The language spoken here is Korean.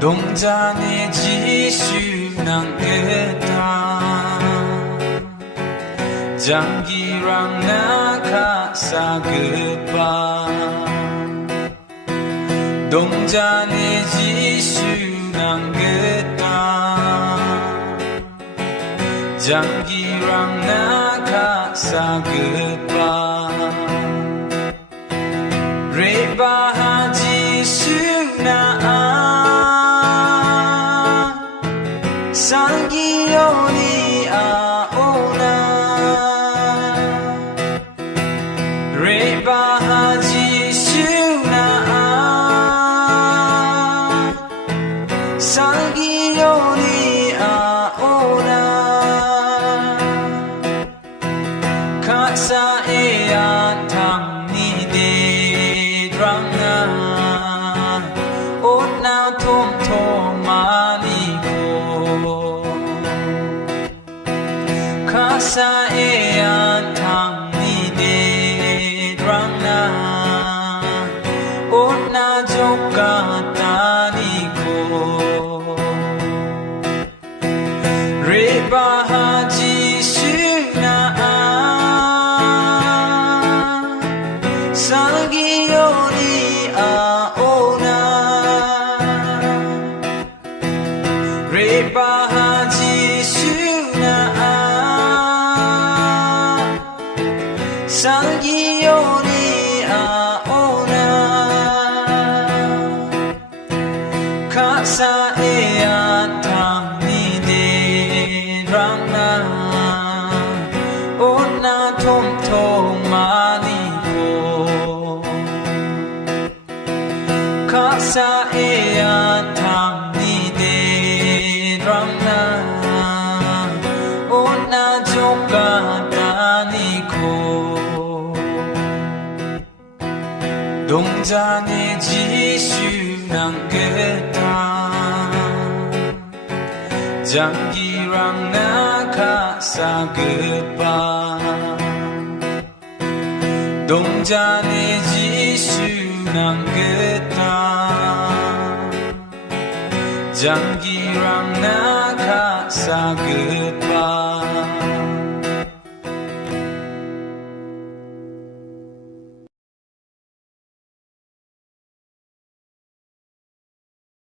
동자네 지슈낭겠다 장기랑 나가사그바 동자네 지슈낭겠다 장기랑 나가사그바 레바하지 슈나 상기요니 아오나 레바하지 슈나 상기요니 아오나 카사에야 탕니데 드랑나 옷나 톰톰하니고 카사에야 탕니데 드랑나 옷나 족같다니고 레바하지 슈나 상기요니 아오나 레바하지 슈나 상기요니 아오나 카사에야 탕니데 랑나 옷나 톰톰하니고 카사에야 탕니데 랑나 옷나 족같다니고 동자네 지슈낭겠다 장기랑 나가사그바 동자네 지슈낭겠다 장기랑 나가사그바